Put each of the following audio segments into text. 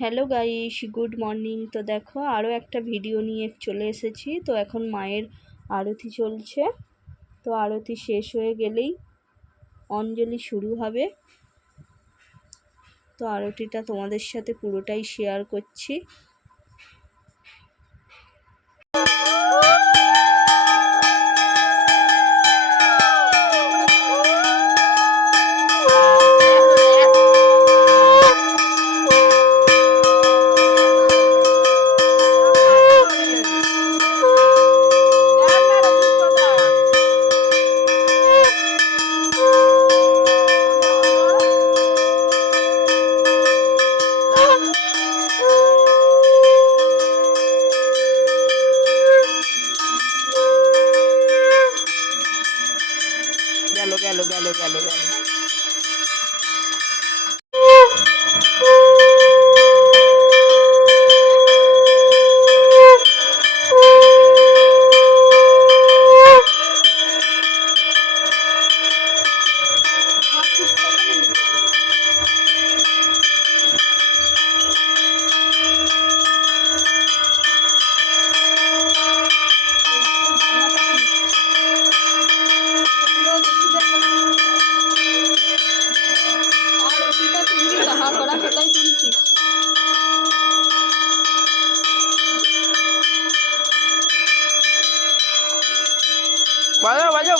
Hello guys, good morning. তো দেখো আরও একটা ভিডিও নিয়ে চলে এসেছি। তো এখন মায়ের আরতি চলছে। তো আরতি শেষ হয়ে গেলেই অঞ্জলি শুরু হবে। তো আরতিটা তোমাদের সাথে পুরোটাই শেয়ার করছি। গেল।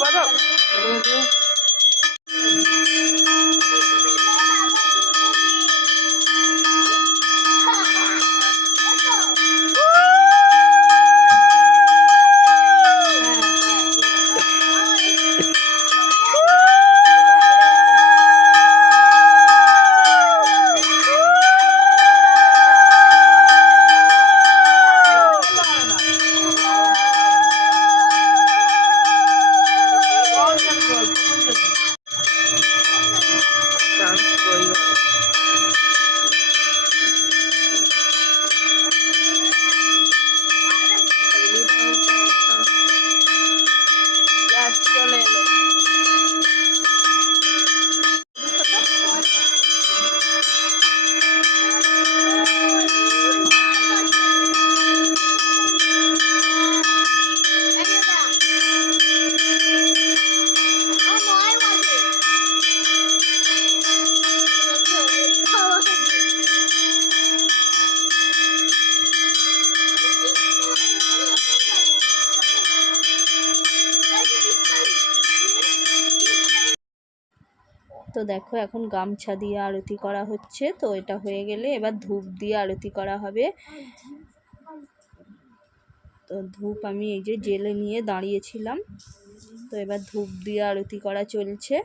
বাজাও। তো দেখো এখন গামছা দিয়ে আরতি করা হচ্ছে। তো এটা হয়ে গেলে এবার ধূপ দিয়ে আরতি করা হবে। তো ধূপ আমি এই যে জেলে নিয়ে দাঁড়িয়েছিলাম। তো এবার ধূপ দিয়ে আরতি করা চলছে।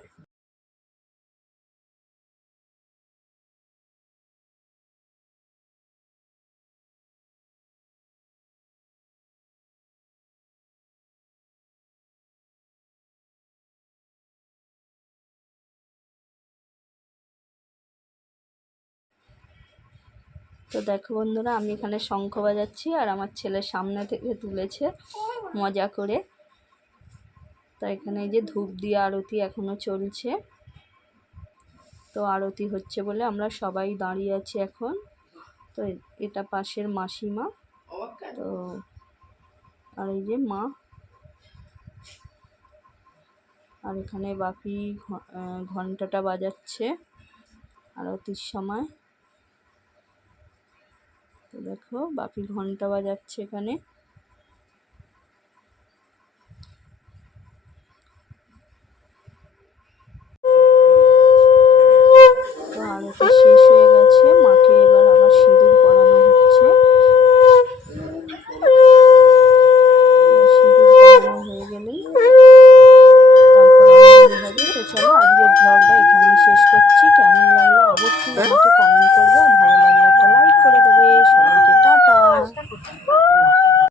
তো দেখো বন্ধুরা, আমি এখানে শঙ্খ বাজাচ্ছি আর আমার ছেলে সামনে থেকে তুলেছে মজা করে। তো এখানে এই যে ধূপ দিয়ে আরতি এখনও চলছে। তো আরতি হচ্ছে বলে আমরা সবাই দাঁড়িয়ে আছি এখন। তো এটা পাশের মাসিমা। তো আর এই যে মা, আর এখানে বাপি ঘন্টাটা বাজাচ্ছে আরতির সময়। তো দেখো বাপি ঘন্টা বাজাচ্ছে এখানে।